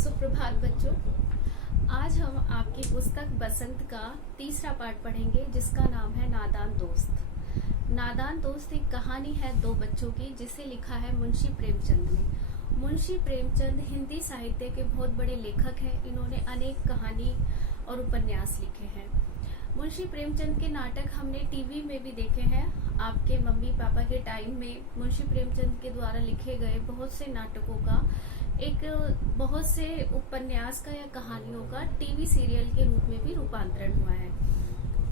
सुप्रभात बच्चों। आज हम आपकी पुस्तक बसंत का तीसरा पार्ट पढ़ेंगे जिसका नाम है नादान दोस्त। नादान दोस्त एक कहानी है दो बच्चों की जिसे लिखा है मुंशी प्रेमचंद ने। मुंशी प्रेमचंद हिंदी साहित्य के बहुत बड़े लेखक हैं। इन्होंने अनेक कहानी और उपन्यास लिखे हैं। मुंशी प्रेमचंद के नाटक हमने टीवी में भी देखे हैं। आपके मम्मी पापा के टाइम में मुंशी प्रेमचंद के द्वारा लिखे गए बहुत से नाटकों का एक बहुत से उपन्यास का या कहानियों का टीवी सीरियल के रूप में भी रूपांतरण हुआ है।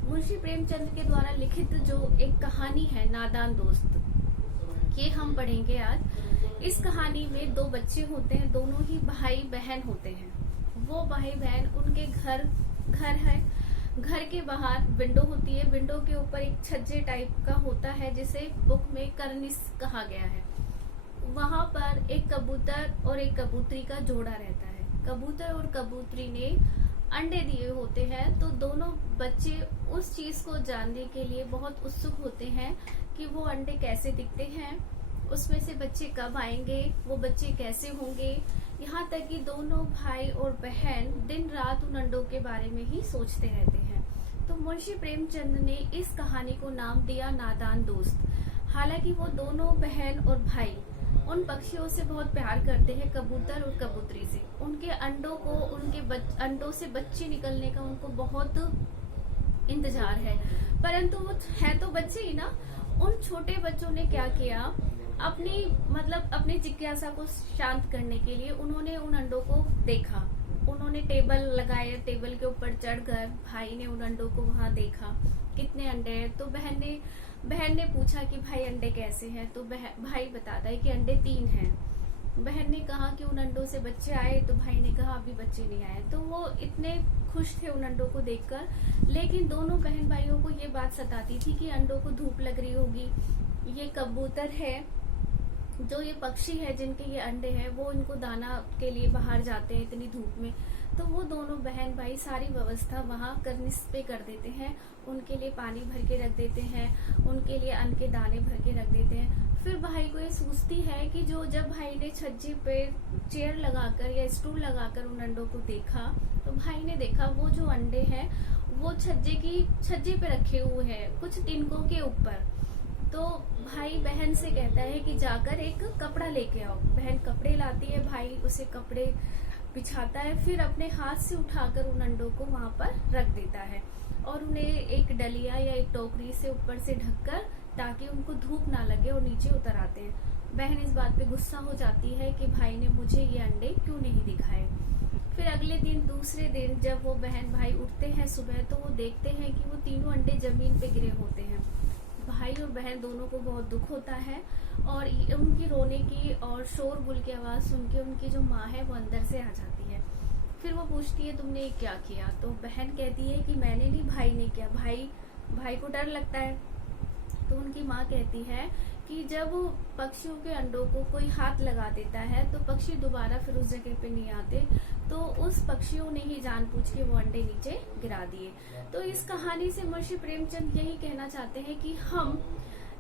मुंशी प्रेमचंद के द्वारा लिखित जो एक कहानी है नादान दोस्त, ये हम पढ़ेंगे आज। इस कहानी में दो बच्चे होते हैं, दोनों ही भाई बहन होते हैं। वो भाई बहन, उनके घर है, घर के बाहर विंडो होती है, विंडो के ऊपर एक छज्जे टाइप का होता है जिसे बुक में करनिस कहा गया है। वहां पर एक कबूतर और एक कबूतरी का जोड़ा रहता है। कबूतर और कबूतरी ने अंडे दिए होते हैं, तो दोनों बच्चे उस चीज को जानने के लिए बहुत उत्सुक होते हैं कि वो अंडे कैसे दिखते हैं, उसमें से बच्चे कब आएंगे, वो बच्चे कैसे होंगे। यहाँ तक कि दोनों भाई और बहन दिन रात उन अंडों के बारे में ही सोचते रहते हैं। तो मुंशी प्रेमचंद ने इस कहानी को नाम दिया नादान दोस्त। हालांकि वो दोनों बहन और भाई उन पक्षियों से बहुत प्यार करते हैं, कबूतर और कबूतरी से। उनके अंडों को, उनके अंडों से बच्चे निकलने का उनको बहुत इंतजार है, परंतु वो है तो बच्चे ही ना। उन छोटे बच्चों ने क्या किया, अपनी जिज्ञासा को शांत करने के लिए उन्होंने उन अंडों को देखा। उन्होंने टेबल लगाए, टेबल के ऊपर चढ़कर भाई ने उन अंडों को वहां देखा कितने अंडे हैं। तो बहन ने पूछा कि भाई अंडे कैसे हैं, तो भाई बताता है कि अंडे 3 हैं। बहन ने कहा कि उन अंडों से बच्चे आए, तो भाई ने कहा अभी बच्चे नहीं आए। तो वो इतने खुश थे उन अंडों को देखकर, लेकिन दोनों बहन भाइयों को ये बात सताती थी कि अंडों को धूप लग रही होगी। ये कबूतर है, जो ये पक्षी है जिनके ये अंडे हैं, वो इनको दाना के लिए बाहर जाते हैं इतनी धूप में। तो वो दोनों बहन भाई सारी व्यवस्था वहां करनिस पे कर देते हैं। उनके लिए पानी भर के रख देते हैं, उनके लिए अन्न के दाने भर के रख देते हैं। फिर भाई को ये सूझती है कि जब भाई ने छज्जे पे चेयर लगाकर या स्टूल लगाकर उन अंडों को देखा, तो भाई ने देखा वो जो अंडे हैं वो छज्जे पे रखे हुए हैं कुछ तिनकों के ऊपर। तो भाई बहन से कहता है कि जाकर एक कपड़ा लेके आओ। बहन कपड़े लाती है, भाई उसे कपड़े बिछाता है, फिर अपने हाथ से उठाकर उन अंडों को वहां पर रख देता है और उन्हें एक डलिया या एक टोकरी से ऊपर से ढककर, ताकि उनको धूप ना लगे और नीचे उतर आते हैं। बहन इस बात पे गुस्सा हो जाती है कि भाई ने मुझे ये अंडे क्यों नहीं दिखाए। फिर अगले दिन, दूसरे दिन, जब वो बहन भाई उठते हैं सुबह, तो वो देखते हैं कि वो तीनों अंडे जमीन पे गिरे होते हैं। भाई और बहन दोनों को बहुत दुख होता है और उनकी रोने की और शोरगुल की आवाज सुन के उनकी जो माँ है वो अंदर से आ जाती है। फिर वो पूछती है तुमने ये क्या किया। तो बहन कहती है कि मैंने नहीं, भाई ने किया। भाई को डर लगता है। तो उनकी माँ कहती है कि जब पक्षियों के अंडों को कोई हाथ लगा देता है तो पक्षी दोबारा फिर उस जगह पे नहीं आते, तो उस पक्षियों ने ही जानबूझ के वो अंडे नीचे गिरा दिए। तो इस कहानी से मुंशी प्रेमचंद यही कहना चाहते हैं कि हम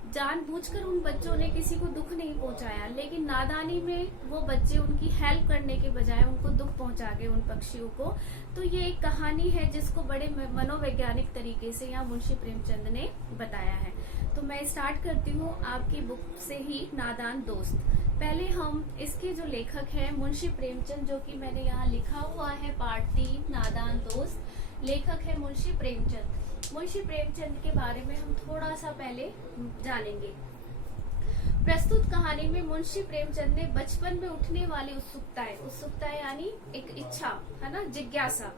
जानबूझकर, उन बच्चों ने किसी को दुख नहीं पहुंचाया, लेकिन नादानी में वो बच्चे उनकी हेल्प करने के बजाय उनको दुख पहुंचा गए, उन पक्षियों को। तो ये एक कहानी है जिसको बड़े मनोवैज्ञानिक तरीके से यहाँ मुंशी प्रेमचंद ने बताया है। तो मैं स्टार्ट करती हूँ आपकी बुक से ही, नादान दोस्त। पहले हम इसके जो लेखक हैं मुंशी प्रेमचंद, जो कि मैंने यहाँ लिखा हुआ है पार्ट 3 नादान दोस्त, लेखक है मुंशी प्रेमचंद। मुंशी प्रेमचंद के बारे में हम थोड़ा सा पहले जानेंगे। प्रस्तुत कहानी में मुंशी प्रेमचंद ने बचपन में उठने वाली उत्सुकता यानी एक इच्छा है ना, जिज्ञासा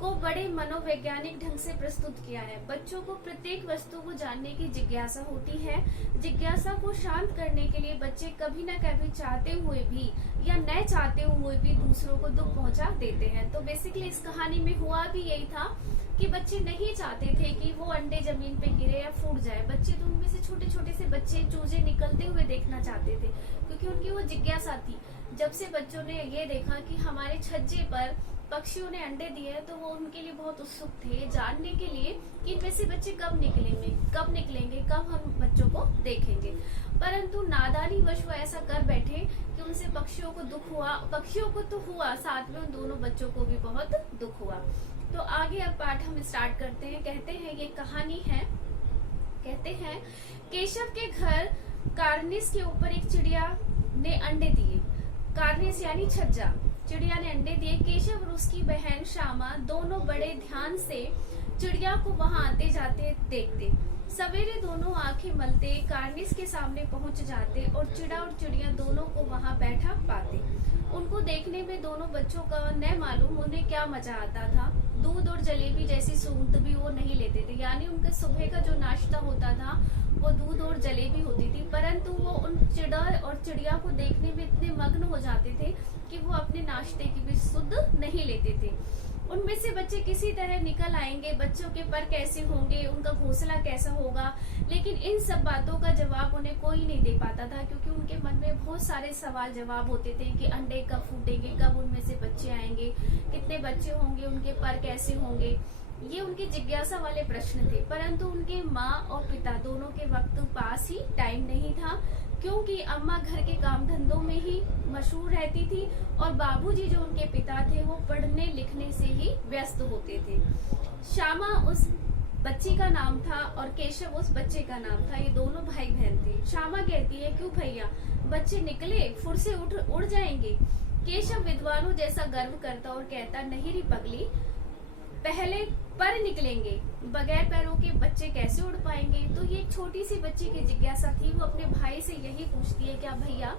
को बड़े मनोवैज्ञानिक ढंग से प्रस्तुत किया है। बच्चों को प्रत्येक वस्तु को जानने की जिज्ञासा होती है। जिज्ञासा को शांत करने के लिए बच्चे कभी न कभी चाहते हुए भी या न चाहते हुए भी दूसरों को दुख पहुंचा देते हैं। तो बेसिकली इस कहानी में हुआ भी यही था कि बच्चे नहीं चाहते थे कि वो अंडे जमीन पे गिरे या फूट जाए। बच्चे तो उनमें से छोटे छोटे से बच्चे चूजे निकलते हुए देखना चाहते थे, क्योंकि उनकी वो जिज्ञासा थी। जब से बच्चों ने ये देखा कि हमारे छज्जे पर पक्षियों ने अंडे दिए, तो वो उनके लिए बहुत उत्सुक थे जानने के लिए कि इनमें से बच्चे कब निकलेंगे, कब हम बच्चों को देखेंगे। परंतु नादानी वश वो ऐसा कर बैठे कि उनसे पक्षियों को दुख हुआ। पक्षियों को तो हुआ, साथ में उन दोनों बच्चों को भी बहुत दुख हुआ। तो आगे अब पाठ हम स्टार्ट करते हैं। कहते हैं ये कहानी है, कहते हैं केशव के घर कार्निस के ऊपर एक चिड़िया ने अंडे दिए। कार्निस यानी छज्जा, चिड़िया ने अंडे दिए। केशव और उसकी बहन श्यामा दोनों बड़े ध्यान से चिड़िया को वहां आते जाते देखते। सवेरे दोनों आंखें मलते कार्निस के सामने पहुंच जाते और चिड़ा और चिड़िया दोनों को वहां बैठा पाते। उनको देखने में दोनों बच्चों का न मालूम उन्हें क्या मजा आता था। दूध और जलेबी जैसी सूंघ भी वो नहीं लेते थे, यानी उनका सुबह का जो नाश्ता होता था वो दूध और जलेबी होती थी, परंतु वो उन चिड़ा और चिड़िया को देखने में इतने मग्न हो जाते थे कि वो अपने नाश्ते की भी सुध नहीं लेते थे। उनमें से बच्चे किसी तरह निकल आएंगे, बच्चों के पर कैसे होंगे, उनका घोंसला कैसा होगा, लेकिन इन सब बातों का जवाब उन्हें कोई नहीं दे पाता था, क्योंकि उनके मन में बहुत सारे सवाल जवाब होते थे कि अंडे कब फूटेंगे, कब उनमें से बच्चे आएंगे, कितने बच्चे होंगे, उनके पर कैसे होंगे। ये उनकी जिज्ञासा वाले प्रश्न थे। परंतु उनके माँ और पिता दोनों के वक्त पास ही टाइम नहीं था, क्योंकि अम्मा घर के काम धंधों में ही मशहूर रहती थी और बाबूजी जो उनके पिता थे वो पढ़ने लिखने से ही व्यस्त होते थे। श्यामा उस बच्ची का नाम था और केशव उस बच्चे का नाम था। ये दोनों भाई बहन थे। श्यामा कहती है, क्यों भैया, बच्चे निकले फुर से उड़ जाएंगे। केशव विद्वानों जैसा गर्व करता और कहता, नहीं री पगली, पहले पर निकलेंगे, बगैर पैरों के बच्चे कैसे उड़ पाएंगे। तो ये एक छोटी सी बच्ची की जिज्ञासा थी। वो अपने भाई से यही पूछती है, क्या भैया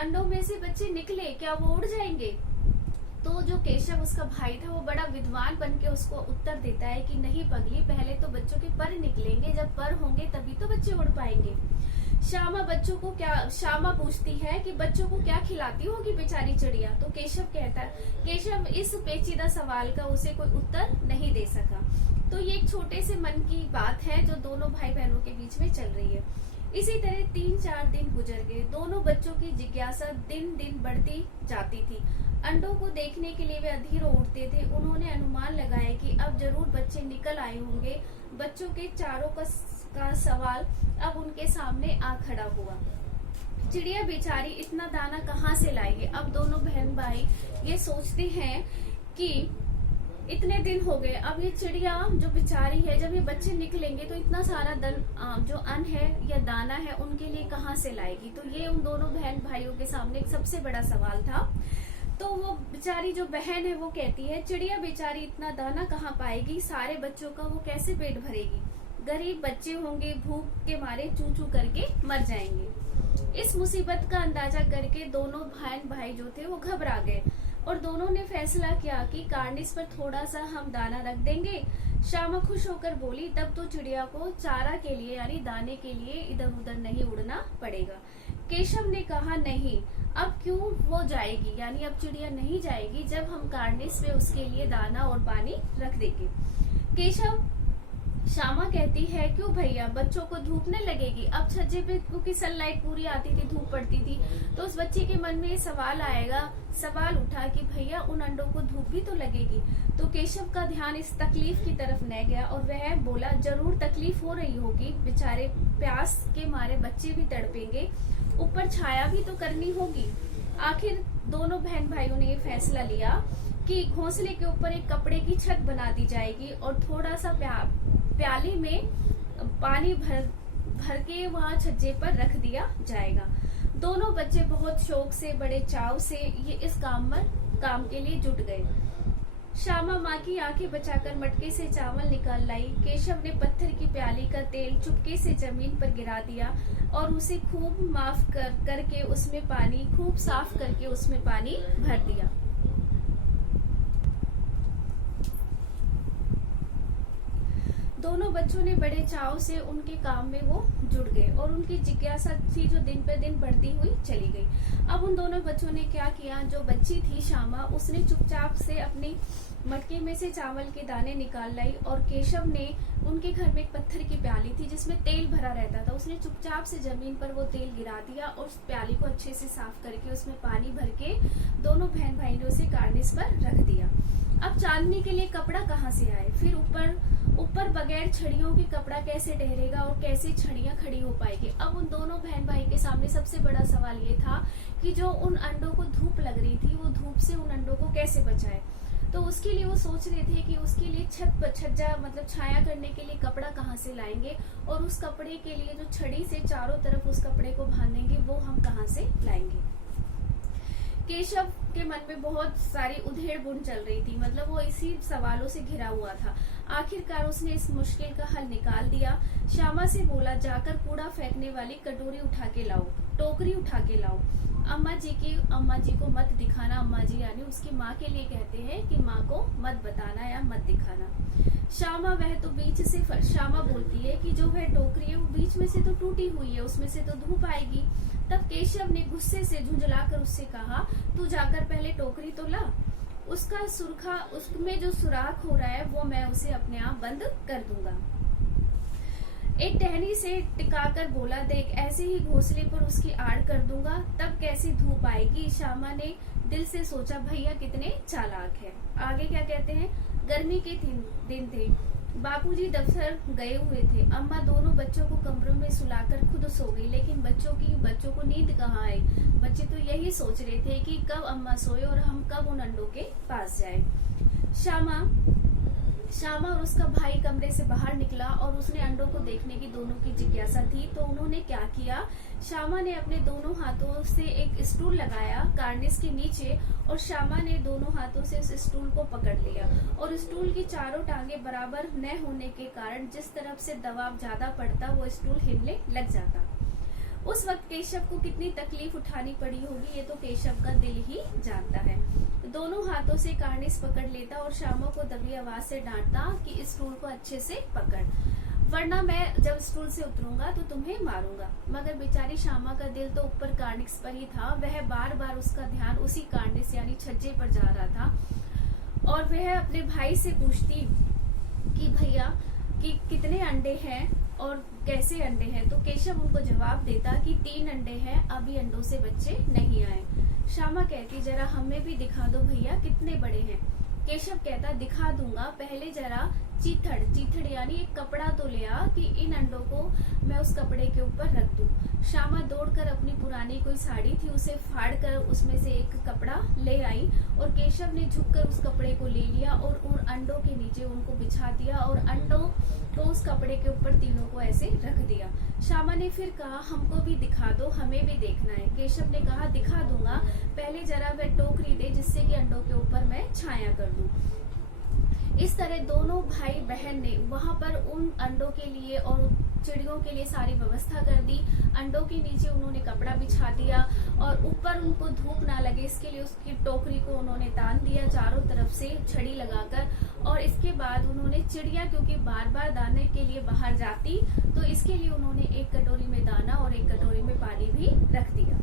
अंडों में से बच्चे निकले, क्या वो उड़ जाएंगे। तो जो केशव उसका भाई था वो बड़ा विद्वान बन के उसको उत्तर देता है कि नहीं पगली, पहले तो बच्चों के पर निकलेंगे, जब पर होंगे तभी तो बच्चे उड़ पाएंगे। श्यामा पूछती है कि बच्चों को क्या खिलाती होगी बेचारी चिड़िया। तो केशव इस पेचीदा सवाल का उसे कोई उत्तर नहीं दे सका। तो ये एक छोटे से मन की बात है जो दोनों भाई बहनों के बीच में चल रही है। इसी तरह 3-4 दिन गुजर गए। दोनों बच्चों की जिज्ञासा दिन दिन बढ़ती जाती थी। अंडों को देखने के लिए वे अधीरों उठते थे। उन्होंने अनुमान लगाया कि अब जरूर बच्चे निकल आए होंगे। बच्चों के चारों का सवाल अब उनके सामने आ खड़ा हुआ। चिड़िया बेचारी इतना दाना कहाँ से लाएगी। अब दोनों बहन भाई ये सोचते हैं कि इतने दिन हो गए, अब ये चिड़िया जो बेचारी है, जब ये बच्चे निकलेंगे तो इतना सारा जो अन्न है या दाना है उनके लिए कहाँ से लाएगी। तो ये उन दोनों बहन भाइयों के सामने एक सबसे बड़ा सवाल था। तो वो बेचारी जो बहन है वो कहती है, चिड़िया बेचारी इतना दाना कहाँ पाएगी, सारे बच्चों का वो कैसे पेट भरेगी। गरीब बच्चे होंगे, भूख के मारे चू चू करके मर जाएंगे। इस मुसीबत का अंदाजा करके दोनों बहन भाई जो थे वो घबरा गए और दोनों ने फैसला किया कि कार्निस पर थोड़ा सा हम दाना रख देंगे। श्यामा खुश होकर बोली, तब तो चिड़िया को चारा के लिए यानी दाने के लिए इधर उधर नहीं उड़ना पड़ेगा। केशव ने कहा, नहीं, अब क्यों वो जाएगी, यानी अब चिड़िया नहीं जाएगी जब हम कार्निस पे उसके लिए दाना और पानी रख देंगे। श्यामा कहती है, क्यों भैया, बच्चों को धूप न लगेगी। अब छज्जे पे क्योंकि सनलाइट पूरी आती थी, धूप पड़ती थी, तो उस बच्चे के मन में ये सवाल उठा कि भैया उन अंडों को धूप भी तो लगेगी। तो केशव का ध्यान इस तकलीफ की तरफ न गया और वह बोला, जरूर तकलीफ हो रही होगी, बेचारे प्यास के मारे बच्चे भी तड़पेंगे, ऊपर छाया भी तो करनी होगी। आखिर दोनों बहन भाइयों ने ये फैसला लिया कि घोंसले के ऊपर एक कपड़े की छत बना दी जाएगी और थोड़ा सा प्याली में पानी भर के वहाँ छज्जे पर रख दिया जाएगा। दोनों बच्चे बहुत शौक से, बड़े चाव से ये इस काम के लिए जुट गए। श्यामा माँ की आंखें बचाकर मटके से चावल निकाल लाई। केशव ने पत्थर की प्याली का तेल चुपके से जमीन पर गिरा दिया और उसे खूब करके उसमें खूब साफ करके उसमें पानी भर दिया। दोनों बच्चों ने बड़े चाव से उनके काम में वो जुट गए और उनकी जिज्ञासा थी जो दिन पे दिन बढ़ती हुई चली गई। अब उन दोनों बच्चों ने क्या किया, जो बच्ची थी श्यामा, उसने चुपचाप से अपनी मटके में से चावल के दाने निकाल लाई और केशव ने, उनके घर में एक पत्थर की प्याली थी जिसमें तेल भरा रहता था, उसने चुपचाप से जमीन पर वो तेल गिरा दिया और उस प्याली को अच्छे से साफ करके उसमें पानी भर के दोनों बहन भाई ने उसे कार्निस पर रख दिया। अब चांदनी के लिए कपड़ा कहाँ से आए, फिर ऊपर बगैर छड़ियों के कपड़ा कैसे ठहरेगा और कैसे छड़ियां खड़ी हो पाएगी। अब उन दोनों बहन भाई के सामने सबसे बड़ा सवाल ये था कि जो उन अंडों को धूप लग रही थी, वो धूप से उन अंडों को कैसे बचाए। तो उसके लिए वो सोच रहे थे कि उसके लिए छज्जा मतलब छाया करने के लिए कपड़ा कहाँ से लाएंगे, और उस कपड़े के लिए जो छड़ी से चारों तरफ उस कपड़े को बांधेंगे वो हम कहाँ से लाएंगे। केशव के मन में बहुत सारी उधेड़ बुन चल रही थी, मतलब वो इसी सवालों से घिरा हुआ था। आखिरकार उसने इस मुश्किल का हल निकाल दिया। श्यामा से बोला, जाकर कूड़ा फेंकने वाली कटोरी उठा के लाओ, टोकरी उठा के लाओ। अम्मा जी को मत दिखाना। अम्मा जी यानी उसकी माँ के लिए कहते हैं कि माँ को मत बताना या मत दिखाना। श्यामा श्यामा बोलती है कि जो वह टोकरी है वो बीच में से तो टूटी हुई है, उसमें से तो धूप आएगी। तब केशव ने गुस्से से झुंझलाकर उससे कहा, तू जाकर पहले टोकरी तो ला, उसमें जो सुराख हो रहा है वो मैं उसे अपने आप बंद कर दूंगा। एक टहनी से टिकाकर बोला, देख ऐसे ही घोंसले पर उसकी आड़ कर दूंगा, तब कैसे धूप आएगी। श्यामा ने दिल से सोचा, भैया कितने चालाक है। आगे क्या कहते हैं, गर्मी के दिन थे, बापूजी दफ्तर गए हुए थे। अम्मा दोनों बच्चों को कमरों में सुलाकर खुद सो गई, लेकिन बच्चों को नींद कहाँ आई। बच्चे तो यही सोच रहे थे कि कब अम्मा सोए और हम कब उन अंडों के पास जाए। श्यामा और उसका भाई कमरे से बाहर निकला और उसने अंडों को देखने की दोनों की जिज्ञासा थी। तो उन्होंने क्या किया, श्यामा ने अपने दोनों हाथों से एक स्टूल लगाया कार्निस के नीचे, और श्यामा ने दोनों हाथों से उस स्टूल को पकड़ लिया, और स्टूल की चारों टांगे बराबर न होने के कारण जिस तरफ से दबाव ज्यादा पड़ता वो स्टूल हिलने लग जाता। उस वक्त केशव को कितनी तकलीफ उठानी पड़ी होगी ये तो केशव का दिल ही जानता है। दोनों हाथों से कार्निस पकड़ लेता और श्यामा को दबी आवाज से डांटता कि इस स्टूल को अच्छे से पकड़, वरना मैं जब स्टूल से उतरूंगा तो तुम्हें मारूंगा। मगर बेचारी श्यामा का दिल तो ऊपर कार्निस पर ही था। वह बार बार उसका ध्यान उसी कार्निस यानी छज्जे पर जा रहा था, और वह अपने भाई से पूछती कि भैया कि कितने अंडे हैं और कैसे अंडे हैं। तो केशव उनको जवाब देता कि 3 अंडे हैं, अभी अंडों से बच्चे नहीं आए। श्यामा कहती, जरा हमें भी दिखा दो भैया कितने बड़े हैं। केशव कहता, दिखा दूंगा, पहले जरा चीथड़ यानी एक कपड़ा तो ले आ कि इन अंडों को मैं उस कपड़े के ऊपर रख दूं। श्यामा दौड़कर अपनी पुरानी कोई साड़ी थी उसे फाड़कर उसमें से एक कपड़ा ले आई, और केशव ने झुककर उस कपड़े को ले लिया और उन अंडों के नीचे उनको बिछा दिया और अंडों को उस कपड़े के ऊपर तीनों को ऐसे रख दिया। श्यामा ने फिर कहा, हमको भी दिखा दो, हमें भी देखना है। केशव ने कहा, दिखा दूंगा, पहले जरा वह टोकरी दे जिससे कि अंडों के ऊपर मैं छाया कर दूं। इस तरह दोनों भाई बहन ने वहां पर उन अंडों के लिए और चिड़ियों के लिए सारी व्यवस्था कर दी। अंडों के नीचे उन्होंने कपड़ा बिछा दिया और ऊपर उनको धूप ना लगे इसके लिए उसकी टोकरी को उन्होंने तान दिया चारों तरफ से छड़ी लगाकर। और इसके बाद उन्होंने चिड़िया क्योंकि बार बार दाने के लिए बाहर जाती, तो इसके लिए उन्होंने एक कटोरी में दाना और एक कटोरी में पानी भी रख दिया।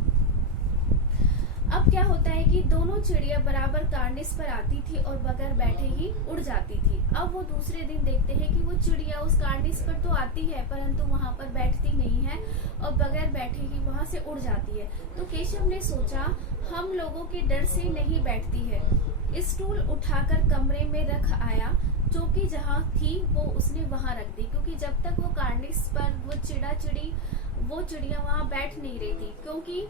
अब क्या होता है कि दोनों चिड़िया बराबर कार्निस पर आती थी और बगैर बैठे ही उड़ जाती थी। अब वो दूसरे दिन देखते हैं कि वो चिड़िया उस कार्निस पर तो आती है परंतु वहां पर बैठती नहीं है और बगैर बैठे ही वहां से उड़ जाती है। तो केशव ने सोचा, हम लोगों के डर से नहीं बैठती है। स्टूल उठाकर कमरे में रख आया, चौकी जहाँ थी वो उसने वहां रख दी, क्योंकि जब तक वो कार्निस पर वो चिड़िया वहां बैठ नहीं रही थी, क्योंकि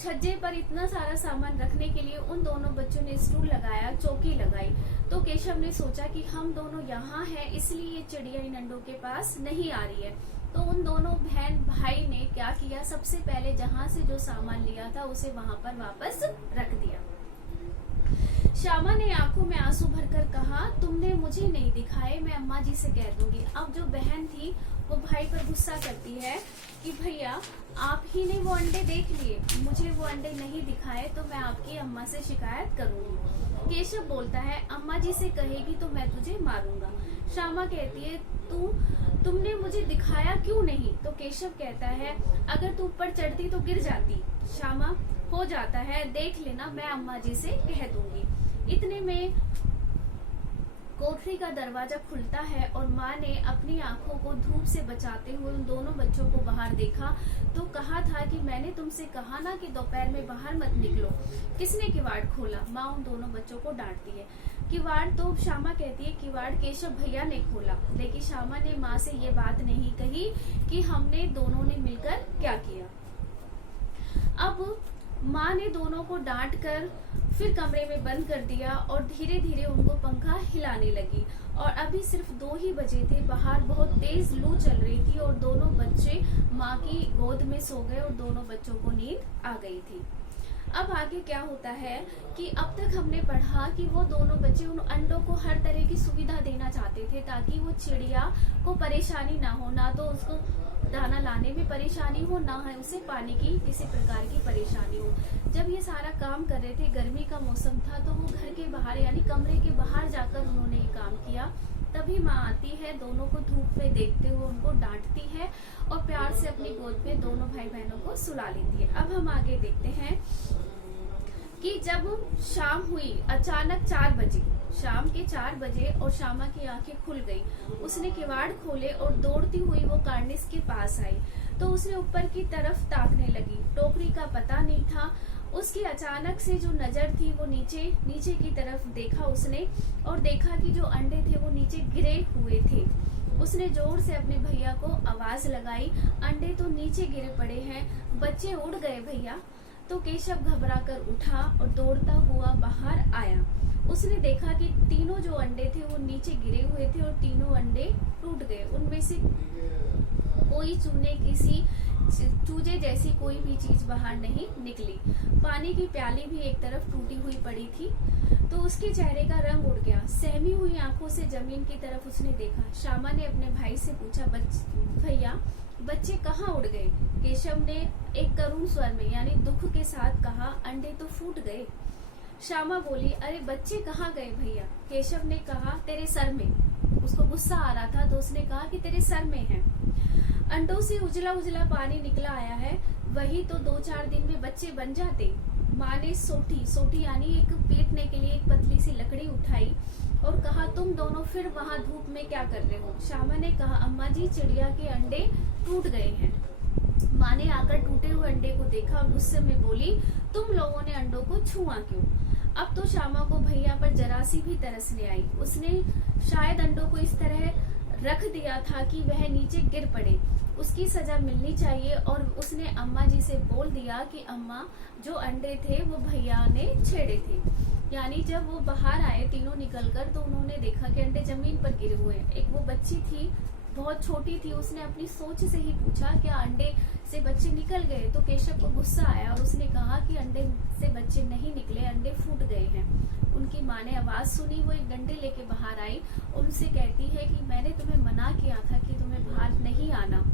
छज्जे पर इतना सारा सामान रखने के लिए उन दोनों बच्चों ने स्टूल लगाया, चौकी लगाई। तो केशव ने सोचा कि हम दोनों यहाँ हैं इसलिए ये चिड़िया इन अंडों के पास नहीं आ रही है। तो उन दोनों बहन भाई ने क्या किया, सबसे पहले जहाँ से जो सामान लिया था उसे वहां पर वापस रख दिया। श्यामा ने आंखों में आंसू भरकर कहा, तुमने मुझे नहीं दिखाए, मैं अम्मा जी से कह दूंगी। अब जो बहन थी वो भाई पर गुस्सा करती है कि भैया आप ही ने वो अंडे देख लिए, मुझे वो अंडे नहीं दिखाए तो मैं आपकी अम्मा से शिकायत करूंगी। केशव बोलता है, अम्मा जी से कहेगी तो मैं तुझे मारूंगा। श्यामा कहती है, तुमने मुझे दिखाया क्यों नहीं? तो केशव कहता है, अगर तू ऊपर चढ़ती तो गिर जाती। श्यामा, हो जाता है, देख लेना, मैं अम्मा जी से कह दूंगी। इतने में कोठरी का दरवाजा खुलता है और माँ ने अपनी आंखों को धूप से बचाते हुए उन दोनों बच्चों को बाहर देखा तो कहा था कि मैंने तुमसे कहा ना कि दोपहर में बाहर मत निकलो। किसने किवाड़ खोला? माँ उन दोनों बच्चों को डांटती है। किवाड़ तो श्यामा कहती है किवाड़ केशव भैया ने खोला, लेकिन श्यामा ने माँ से ये बात नहीं कही कि हमने दोनों ने मिलकर क्या किया। अब माँ ने दोनों को डांट कर फिर कमरे में बंद कर दिया और धीरे धीरे उनको पंखा हिलाने लगी। और अभी सिर्फ 2 ही बजे थे, बाहर बहुत तेज लू चल रही थी और दोनों बच्चे माँ की गोद में सो गए और दोनों बच्चों को नींद आ गई थी। अब आगे क्या होता है कि अब तक हमने पढ़ा कि वो दोनों बच्चे उन अंडों को हर तरह की सुविधा देना चाहते थे ताकि वो चिड़िया को परेशानी ना हो, ना तो उसको दाना लाने में परेशानी हो, ना है उसे पानी की किसी प्रकार की परेशानी हो। जब ये सारा काम कर रहे थे, गर्मी का मौसम था, तो वो घर के बाहर यानी कमरे के बाहर जाकर उन्होंने ये काम किया। तभी माँ आती है, दोनों को धूप में देखते हुए उनको डांटती है और प्यार से अपनी गोद में दोनों भाई बहनों को सुला लेती है। अब हम आगे देखते हैं कि जब शाम हुई, अचानक 4 बजे, शाम के 4 बजे और श्यामा की आंखें खुल गई। उसने किवाड़ खोले और दौड़ती हुई वो कार्निस के पास आई तो उसने ऊपर की तरफ ताकने लगी। टोकरी का पता नहीं था। उसकी अचानक से जो नजर थी वो नीचे की तरफ देखा उसने और देखा कि जो अंडे थे वो नीचे गिरे हुए थे। उसने जोर से अपने भैया को आवाज लगाई, अंडे तो नीचे गिरे पड़े हैं, बच्चे उड़ गए भैया। तो केशव घबराकर उठा और दौड़ता हुआ बाहर आया। उसने देखा कि तीनों जो अंडे थे वो नीचे गिरे हुए थे और तीनों अंडे टूट गए। उनमें से कोई चूजे जैसी कोई भी चीज बाहर नहीं निकली। पानी की प्याली भी एक तरफ टूटी हुई पड़ी थी। तो उसके चेहरे का रंग उड़ गया। सहमी हुई आंखों से जमीन की तरफ उसने देखा। श्यामा ने अपने भाई से पूछा, भैया बच्चे कहाँ उड़ गए? केशव ने एक करुण स्वर में यानी दुख के साथ कहा, अंडे तो फूट गए। श्यामा बोली, अरे बच्चे कहाँ गए भैया? केशव ने कहा, तेरे सर में। उसको गुस्सा आ रहा था तो उसने कहा कि तेरे सर में है। अंडों से उजला उजला पानी निकला आया है, वही तो 2-4 दिन में बच्चे बन जाते। माँ ने सोटी यानी एक पीटने के लिए एक पतली सी लकड़ी उठाई और कहा, तुम दोनों फिर वहाँ धूप में क्या कर रहे हो? श्यामा ने कहा, अम्मा जी चिड़िया के अंडे टूट गए हैं। माँ ने आकर टूटे हुए अंडे को देखा और गुस्से में बोली, तुम लोगों ने अंडों को छुआ क्यों? अब तो श्यामा को भैया पर जरा सी भी तरस ले आई। उसने शायद अंडों को इस तरह रख दिया था कि वह नीचे गिर पड़े। उसकी सजा मिलनी चाहिए और उसने अम्मा जी से बोल दिया कि अम्मा जो अंडे थे वो भैया ने छेड़े थे। यानी जब वो बाहर आए तीनों निकलकर तो उन्होंने देखा कि अंडे जमीन पर गिरे हुए हैं। एक वो बच्ची थी, बहुत छोटी थी, उसने अपनी सोच से ही पूछा, क्या अंडे से बच्चे निकल गए? तो केशव को गुस्सा आया और उसने कहा कि अंडे से बच्चे नहीं निकले, अंडे फूट गए हैं। उनकी माँ ने आवाज सुनी, वो एक डंडे लेके बाहर आई और उनसे कहती है कि मैंने तुम्हें मना किया था कि तुम्हें बाहर नहीं आना।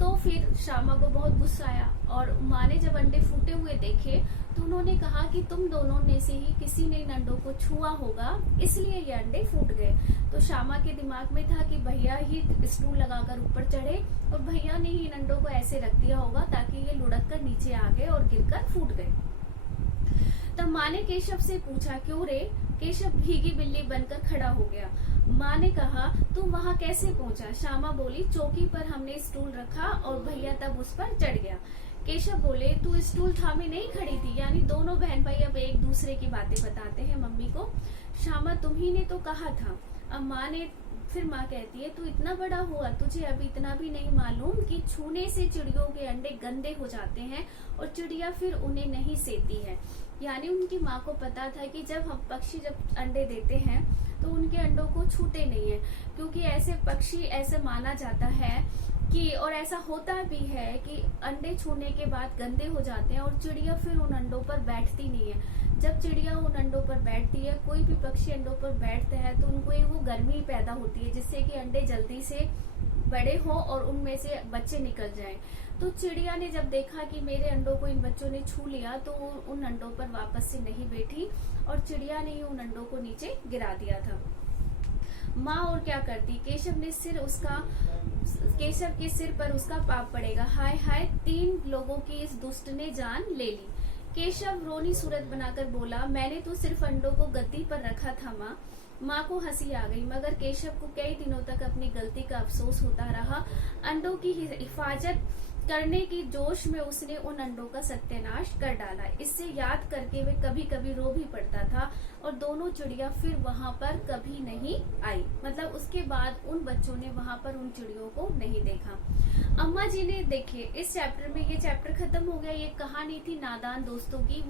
तो फिर श्यामा को बहुत गुस्सा आया और माँ ने जब अंडे फूटे हुए देखे तो उन्होंने कहा कि तुम दोनों में से ही किसी ने इन अंडों को छुआ होगा, इसलिए ये अंडे फूट गए। तो श्यामा के दिमाग में था कि भैया ही स्टूल लगाकर ऊपर चढ़े और भैया ने ही इन अंडों को ऐसे रख दिया होगा ताकि ये लुढ़क कर नीचे आ गए और गिरकर फूट गए। तब माँ ने केशव से पूछा, क्यों रे? केशव भीगी बिल्ली बनकर खड़ा हो गया। माँ ने कहा, तू वहाँ कैसे पहुँचा? श्यामा बोली, चौकी पर हमने स्टूल रखा और भैया तब उस पर चढ़ गया। केशव बोले, तू स्टूल थामे नहीं खड़ी थी? यानी दोनों बहन भाई अब एक दूसरे की बातें बताते हैं मम्मी को। श्यामा, तुम्ही ने तो कहा था। अब फिर माँ कहती है, तू इतना बड़ा हुआ, तुझे अभी इतना भी नहीं मालूम कि छूने से चिड़ियों के अंडे गंदे हो जाते हैं और चिड़िया फिर उन्हें नहीं सेती है। यानी उनकी माँ को पता था कि जब पक्षी जब अंडे देते हैं तो उनके अंडों को छूते नहीं है, क्योंकि ऐसे पक्षी ऐसे माना जाता है कि, और ऐसा होता भी है कि अंडे छूने के बाद गंदे हो जाते हैं और चिड़िया फिर उन अंडों पर बैठती नहीं है। जब चिड़िया उन अंडों पर बैठती है, कोई भी पक्षी अंडों पर बैठता है तो उनको वो गर्मी पैदा होती है जिससे कि अंडे जल्दी से बड़े हो और उनमें से बच्चे निकल जाएं। तो चिड़िया ने जब देखा कि मेरे अंडों को इन बच्चों ने छू लिया तो वो उन अंडों पर वापस से नहीं बैठी और चिड़िया ने ही उन अंडों को नीचे गिरा दिया था। माँ और क्या करती? केशव के सिर पर उसका पाप पड़ेगा। हाय हाय, 3 लोगों की इस दुष्ट ने जान ले ली। केशव रोनी सूरत बनाकर बोला, मैंने तो सिर्फ अंडों को गद्दी पर रखा था माँ। माँ को हंसी आ गई, मगर केशव को कई दिनों तक अपनी गलती का अफसोस होता रहा। अंडों की हिफाजत करने की जोश में उसने उन अंडों का सत्यानाश कर डाला। इससे याद करके वे कभी कभी रो भी पड़ता था और दोनों चिड़िया फिर वहाँ पर कभी नहीं आई। मतलब उसके बाद उन बच्चों ने वहाँ पर उन चिड़ियों को नहीं देखा। अम्मा जी ने देखिए इस चैप्टर में, ये चैप्टर खत्म हो गया। ये कहानी थी नादान दोस्तों की,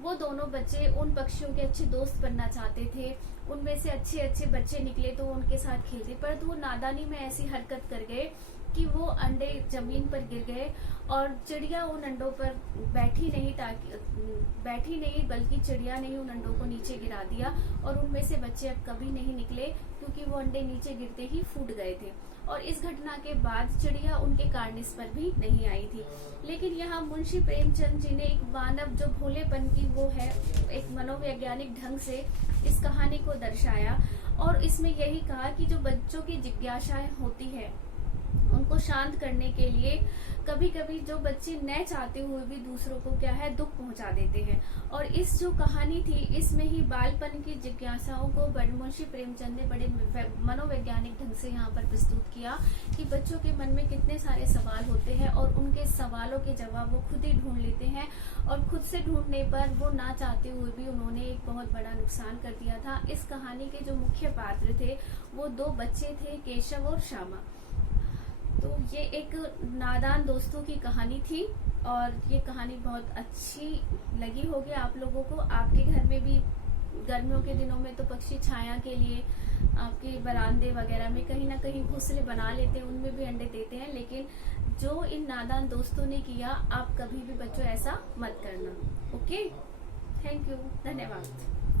वो दोनों बच्चे उन पक्षियों के अच्छे दोस्त बनना चाहते थे। उनमें से अच्छे अच्छे बच्चे निकले तो उनके साथ खेलते, परंतु वो नादानी में ऐसी हरकत कर गए कि वो अंडे जमीन पर गिर गए और चिड़िया उन अंडों पर बैठी नहीं बल्कि चिड़िया ने उन अंडों को नीचे गिरा दिया और उनमें से बच्चे अब कभी नहीं निकले, क्योंकि वो अंडे नीचे गिरते ही फूट गए थे। और इस घटना के बाद चिड़िया उनके कार्निस पर भी नहीं आई थी। लेकिन यहाँ मुंशी प्रेमचंद जी ने एक मानव जो भोलेपन की वो है, एक मनोवैज्ञानिक ढंग से इस कहानी को दर्शाया और इसमें यही कहा कि जो बच्चों की जिज्ञासाएं होती है उनको शांत करने के लिए कभी कभी जो बच्चे न चाहते हुए भी दूसरों को क्या है दुख पहुंचा देते हैं। और इस जो कहानी थी इसमें ही बालपन की जिज्ञासाओं को मुंशी प्रेमचंद ने बड़े मनोवैज्ञानिक ढंग से यहाँ पर प्रस्तुत किया कि बच्चों के मन में कितने सारे सवाल होते हैं और उनके सवालों के जवाब वो खुद ही ढूंढ लेते हैं और खुद से ढूंढने पर वो ना चाहते हुए भी उन्होंने एक बहुत बड़ा नुकसान कर दिया था। इस कहानी के जो मुख्य पात्र थे वो दो बच्चे थे, केशव और श्यामा। तो ये एक नादान दोस्तों की कहानी थी और ये कहानी बहुत अच्छी लगी होगी आप लोगों को। आपके घर में भी गर्मियों के दिनों में तो पक्षी छाया के लिए आपके बरामदे वगैरह में कहीं ना कहीं घोंसले बना लेते हैं, उनमें भी अंडे देते हैं। लेकिन जो इन नादान दोस्तों ने किया, आप कभी भी बच्चों ऐसा मत करना। ओके, थैंक यू, धन्यवाद।